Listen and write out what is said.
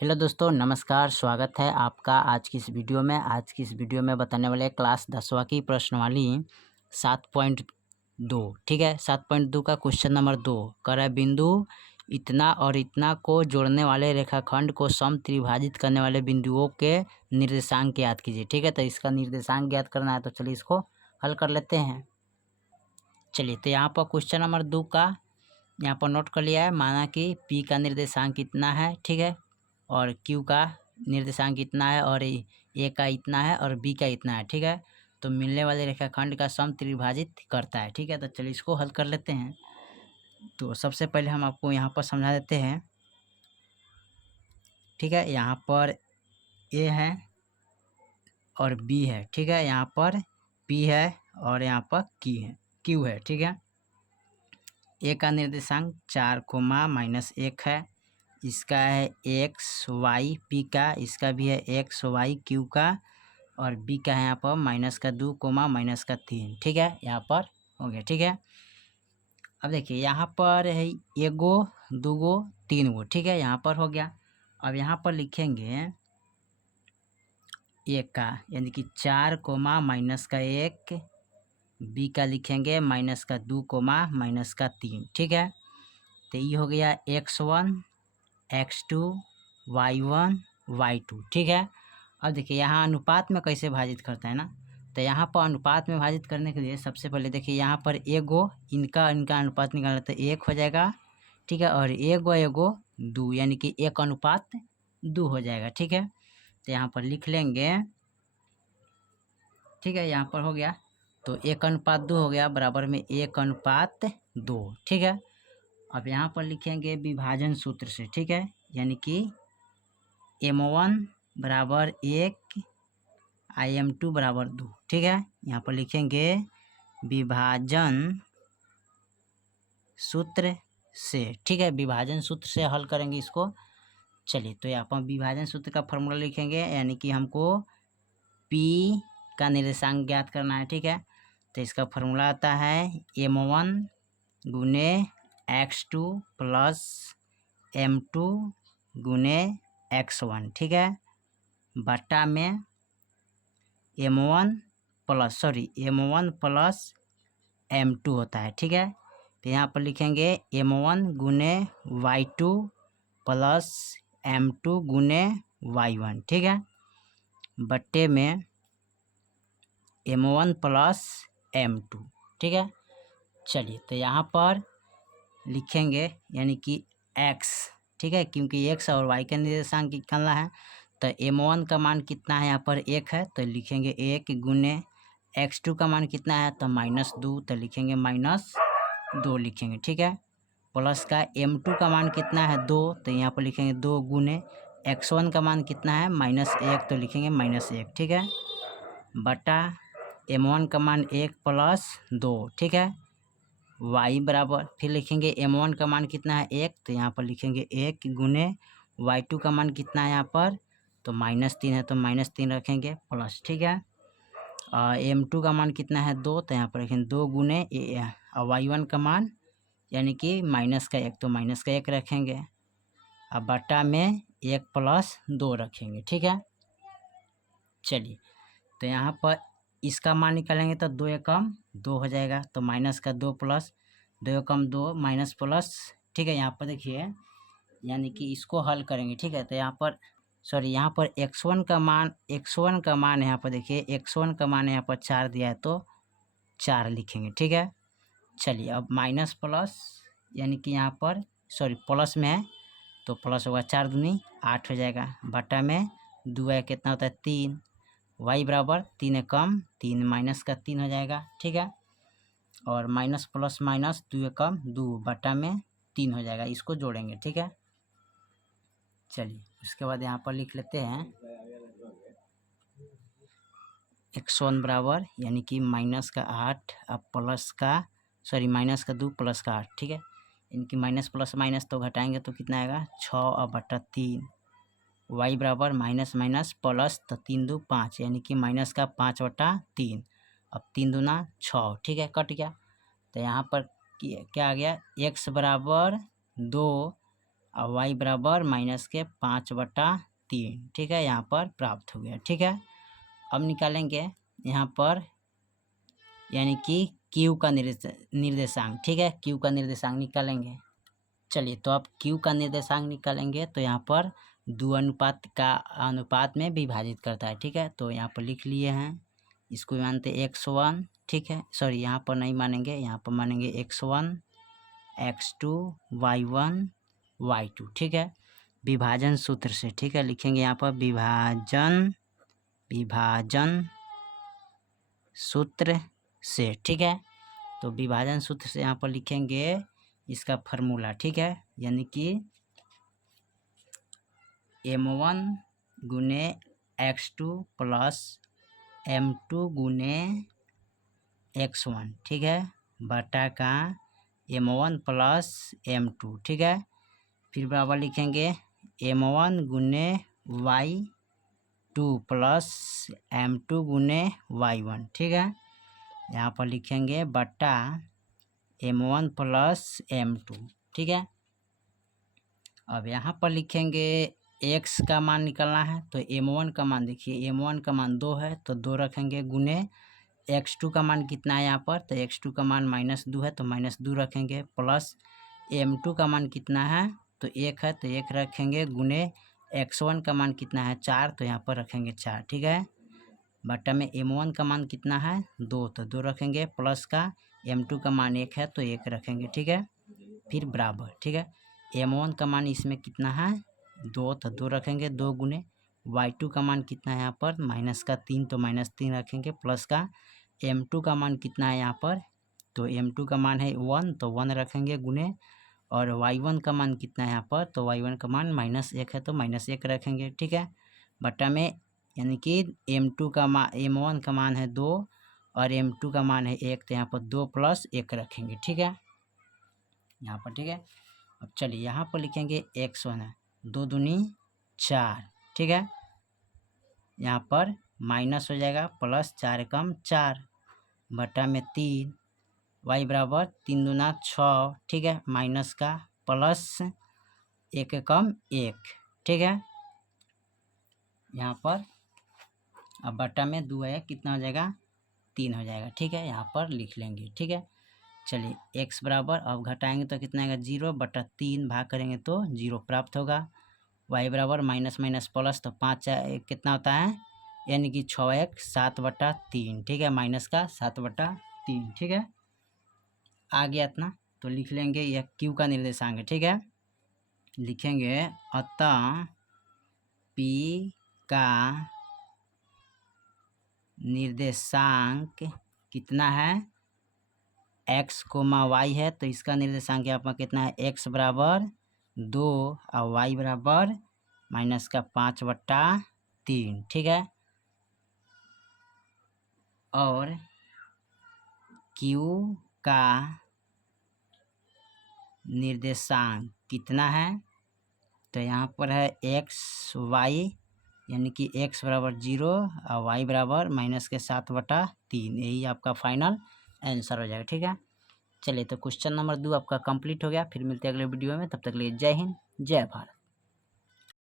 Hello दोस्तों, नमस्कार। स्वागत है आपका आज की इस वीडियो में। आज की इस वीडियो में बताने वाले क्लास 10वां की प्रश्नावली 7.2। ठीक है, 7.2 का क्वेश्चन नंबर 2 कर है बिंदु इतना और इतना को जोड़ने वाले रेखाखंड को सम त्रिभाजित करने वाले बिंदुओं के निर्देशांक ज्ञात कीजिए। ठीक है, तो इसका निर्देशांक ज्ञात करना है, तो चलिए इसको हल कर लेते हैं। चलिए, तो यहाँ पर क्वेश्चन नंबर 2 का यहाँ पर नोट कर लिया है। माना कि पी का निर्देशांक इतना है, ठीक है, और क्यू का निर्देशांक इतना है, और ए का इतना है, और बी का इतना है। ठीक है, तो मिलने वाले रेखाखंड का सम त्रिभाजित करता है। ठीक है, तो चलिए इसको हल कर लेते हैं। तो सबसे पहले हम आपको यहाँ पर समझा देते हैं। ठीक है, यहाँ पर ए है और बी है। ठीक है, यहाँ पर पी है और यहाँ पर क्यू है। ठीक है, ए का निर्देशांक 4, -1 है। इसका है एक्स वाई पी का, इसका भी है एक्स वाई क्यू का, और बी का है यहाँ पर -2, -3। ठीक है, यहाँ पर हो गया। ठीक है, अब देखिए यहाँ पर है एगो, दूगो, तीन गो। ठीक है, यहाँ पर हो गया। अब यहाँ पर लिखेंगे एक का, यानी कि 4, -1, बी का लिखेंगे -2, -3। ठीक है, तो ये हो गया x1 x2 y1 y2। ठीक है, अब देखिए यहाँ अनुपात में कैसे भाजित करता है ना, तो यहाँ पर अनुपात में भाजित करने के लिए सबसे पहले देखिए यहाँ पर एगो इनका अनुपात निकालना, तो 1 हो जाएगा। ठीक है, और एगो 2, यानी कि 1:2 हो जाएगा। ठीक है, तो यहाँ पर लिख लेंगे। ठीक है, यहाँ पर हो गया, तो 1:2 हो गया, बराबर में 1:2। ठीक है, अब यहाँ पर लिखेंगे विभाजन सूत्र से। ठीक है, यानी कि m1 बराबर 1 im2 बराबर 2। ठीक है, यहाँ पर लिखेंगे विभाजन सूत्र से। ठीक है, विभाजन सूत्र से हल करेंगे इसको। चलिए, तो यहाँ पर विभाजन सूत्र का फॉर्मूला लिखेंगे, यानी कि हमको P का निर्देशांक ज्ञात करना है। ठीक है, तो इसका फॉर्मूला आता है m1 गुने x2 प्लस m2 गुने x1। ठीक है, बटा में m1 प्लस m2 होता है। ठीक है, तो यहाँ पर लिखेंगे m1 गुने y2 प्लस m2 गुने y1। ठीक है, बट्टे में m1 प्लस m2। ठीक है, चलिए, तो यहाँ पर लिखेंगे यानी कि x। ठीक है, क्योंकि x और y का निर्देशांक निकालना है, तो m1 का मान कितना है, यहाँ पर 1 है, तो लिखेंगे 1 गुने x2 का मान कितना है, तो -2, तो लिखेंगे -2 लिखेंगे। ठीक है, प्लस का m2 का मान कितना है 2, तो यहाँ पर लिखेंगे 2 गुने x1 का मान कितना है -1, तो लिखेंगे -1। ठीक है, बटा m1 का मान 1 प्लस 2। ठीक है, y बराबर फिर लिखेंगे m1 का मान कितना है 1, तो यहाँ पर लिखेंगे 1 गुने y2 का मान कितना है यहाँ पर, तो -3 है, तो -3 रखेंगे प्लस। ठीक है, m2 का मान कितना है 2, तो यहाँ पर रखेंगे 2 गुने y1 का मान यानी कि -1, तो -1 रखेंगे। अब बटा में 1 प्लस 2 रखेंगे। ठीक है, चलिए, तो यहाँ पर इसका मान निकालेंगे तो 2 एकम 2 हो जाएगा, तो -2 प्लस 2 एकम 2 माइनस प्लस। ठीक है, यहाँ पर देखिए यानी कि इसको हल करेंगे। ठीक है, तो यहाँ पर यहाँ पर x1 का मान यहाँ पर देखिए x1 का मान यहाँ पर 4 दिया है, तो 4 लिखेंगे। ठीक है, चलिए, अब माइनस प्लस यानी कि यहाँ पर प्लस में है, तो प्लस होगा 4 दूनी 8 हो जाएगा, बटा में 2 है कितना होता है 3, y बराबर 3 एकम 3 -3 हो जाएगा। ठीक है, और माइनस प्लस माइनस 2 एकम 2 बटा में 3 हो जाएगा, इसको जोड़ेंगे। ठीक है, चलिए, उसके बाद यहाँ पर लिख लेते हैं x1 बराबर यानी कि -8 अब प्लस का -2 प्लस का 8। ठीक है, इनकी माइनस प्लस माइनस तो घटाएंगे तो कितना आएगा 6 और बटा 3। y बराबर माइनस माइनस प्लस, तो 3 2 5 यानी कि -5/3। अब 3 दूना 6। ठीक है, कट गया, तो यहाँ पर क्या आ गया x बराबर 2 और y बराबर माइनस के 5/3, ठीक है, यहाँ पर प्राप्त हो गया। ठीक है, अब निकालेंगे यहाँ पर यानी कि q का निर्देशांक। ठीक है, q का निर्देशांक निकालेंगे। चलिए, तो अब q का निर्देशांक निकालेंगे तो यहाँ पर 2 अनुपात में विभाजित करता है। ठीक है, तो यहाँ पर लिख लिए हैं, इसको मानते x1। ठीक है, सॉरी यहाँ पर नहीं मानेंगे, यहाँ पर मानेंगे x1 x2 y1 y2। ठीक है, विभाजन सूत्र से। ठीक है, लिखेंगे यहाँ पर विभाजन सूत्र से। ठीक है, तो विभाजन सूत्र से यहाँ पर लिखेंगे इसका फार्मूला। ठीक है, यानी कि m1 गुने x2 प्लस m2 गुने x1। ठीक है, बटा का m1 प्लस m2। ठीक है, फिर बराबर लिखेंगे m1 गुने y2 प्लस m2 गुने y1। ठीक है, यहाँ पर लिखेंगे बटा m1 प्लस m2। ठीक है, अब यहाँ पर लिखेंगे x का मान निकालना है, तो m1 का मान देखिए, m1 का मान 2 है तो 2 रखेंगे, गुने x2 का मान कितना है यहाँ पर, तो x2 का मान -2 है तो -2 रखेंगे, प्लस m2 का मान कितना है, तो 1 है तो 1 रखेंगे, गुने x1 का मान कितना है 4, तो यहाँ पर रखेंगे 4। ठीक है, बटा में m1 का मान कितना है 2, तो 2 रखेंगे, प्लस का m2 का मान 1 है तो 1 रखेंगे। ठीक है, फिर बराबर। ठीक है, m1 का मान इसमें कितना है 2, तो 2 रखेंगे, 2 गुने y2 का मान कितना है यहाँ पर -3, तो -3 रखेंगे, प्लस का m2 का मान कितना है यहाँ पर, तो m2 का मान है 1, तो 1 रखेंगे, गुने और y1 का मान कितना है यहाँ पर, तो y1 का मान -1 है तो -1 रखेंगे। ठीक है, बटा में यानी कि m1 का मान है 2 और m2 का मान है 1, तो यहाँ पर 2 + 1 रखेंगे। ठीक है, यहाँ पर। ठीक है, अब चलिए यहाँ पर लिखेंगे x1 है 2 दूनी 4। ठीक है, यहाँ पर माइनस हो जाएगा, प्लस 4 कम 4, बटा में 3, y बराबर 3 दूना 6। ठीक है, माइनस का प्लस 1 कम 1। ठीक है, यहाँ पर अब बटा में 2 है, कितना हो जाएगा 3 हो जाएगा। ठीक है, यहाँ पर लिख लेंगे। ठीक है, चलिए x बराबर, अब घटाएंगे तो कितना आएगा 0/3, भाग करेंगे तो 0 प्राप्त होगा। y बराबर माइनस माइनस प्लस, तो 5 कितना होता है, यानी कि 6 7/3। ठीक है, माइनस का 7/3। ठीक है, आ गया इतना, तो लिख लेंगे यह q का निर्देशांक है। ठीक है, लिखेंगे अतः p का निर्देशांक कितना है, x, y है, तो इसका निर्देशांक यहाँ पर कितना है, x बराबर 2 और y बराबर -5/3। ठीक है, और q का निर्देशांक कितना है, तो यहाँ पर है x y, यानी कि x बराबर 0 और y बराबर -7/3। यही आपका फाइनल आंसर हो जाएगा। ठीक है, चलिए तो क्वेश्चन नंबर 2 आपका कंप्लीट हो गया। फिर मिलते हैं अगले वीडियो में, तब तक के लिए जय हिंद जय भारत।